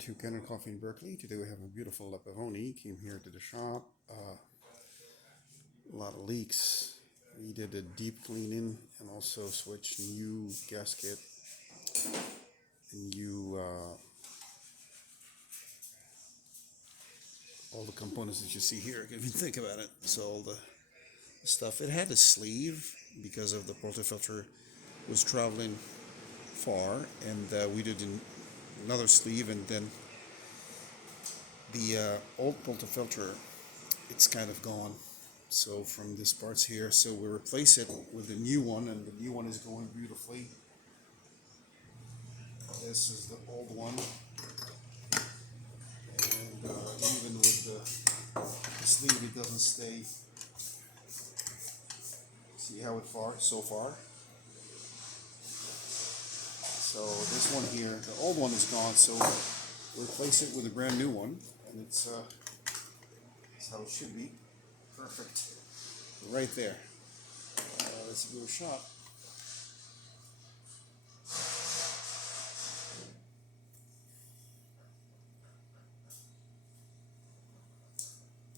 To Kanen Coffee in Berkeley. Today we have a beautiful Pavoni. Came here to the shop. A lot of leaks. We did a deep cleaning and also switched new gasket, new all the components that you see here. If you think about it, so all the stuff. It had a sleeve because of the portafilter was traveling far, and we did another sleeve, and then the old portafilter, it's kind of gone. So from this parts here, so we replace it with a new one, and the new one is going beautifully. This is the old one, and even with the sleeve, it doesn't stay. See how it so far. So this one here, the old one is gone, so replace it with a brand new one, and it's how it should be. Perfect. Right there. Let's give it a shot.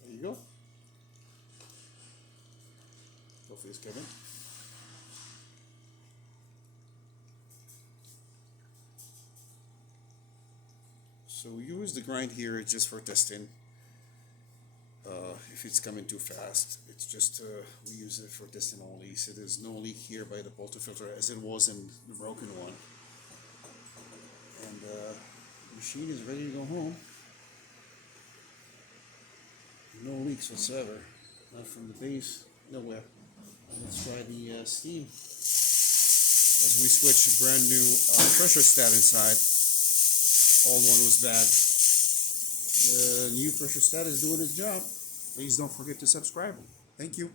There you go. Coffee is coming. So we use the grind here just for testing. If it's coming too fast, it's just we use it for testing only. So there's no leak here by the portafilter as it was in the broken one. And the machine is ready to go home. No leaks whatsoever. Not from the base, nowhere. And let's try the steam. As we switch a brand new pressure stat inside. Old one was bad. The new pressure stat is doing its job. Please don't forget to subscribe. Thank you.